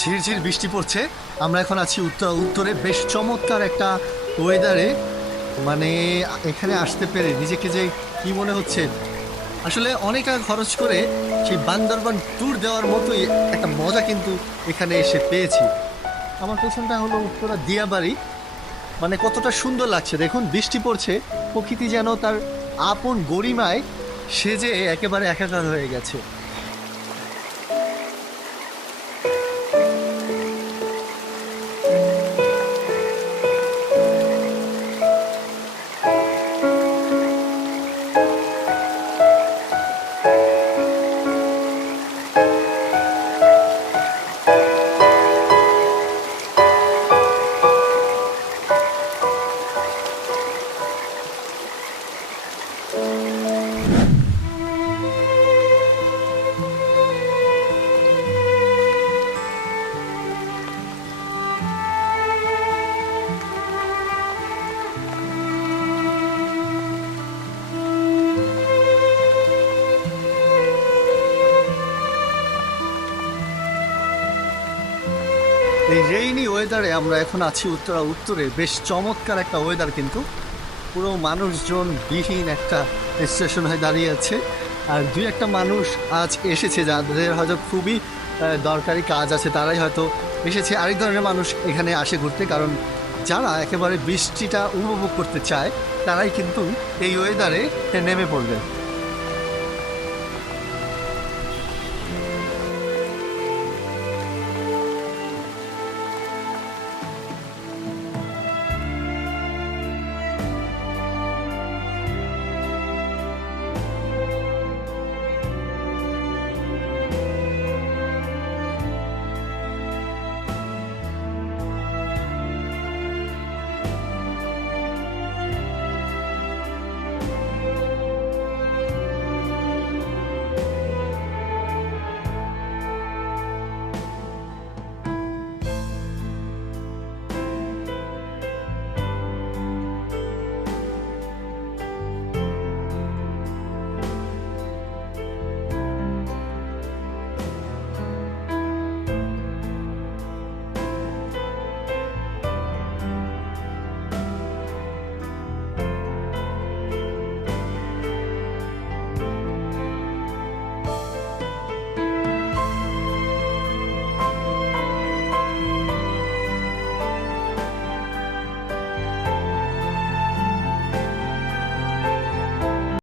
ঝিরঝির বৃষ্টি পড়ছে। আমরা এখন আছি উত্তরে, বেশ চমৎকার একটা ওয়েদারে। মানে এখানে আসতে পেরে নিজেকে যে কি মনে হচ্ছে, আসলে অনেক টাকা খরচ করে সেই বান্দরবান ট্যুর দেওয়ার মতোই একটা মজা কিন্তু এখানে এসে পেয়েছি। আমার পেছনটা হলো উত্তরা দিয়াবাড়ি। মানে কতটা সুন্দর লাগছে দেখুন, বৃষ্টি পড়ছে, প্রকৃতি যেন তার আপন গরিমায় সেজে একেবারে একাকার হয়ে গেছে। এই রেইনি ওয়েদারে আমরা এখন আছি উত্তরে, বেশ চমৎকার একটা ওয়েদার, কিন্তু পুরো মানুষজন বিহীন একটা স্টেশন হয়ে দাঁড়িয়ে আছে। আর দুই একটা মানুষ আজ এসেছে যাদের হয়তো খুবই দরকারি কাজ আছে, তারাই হয়তো এসেছে। আরেক ধরনের মানুষ এখানে আসে ঘুরতে, কারণ যারা একেবারে বৃষ্টিটা উপভোগ করতে চায় তারাই কিন্তু এই ওয়েদারে নেমে পড়বে।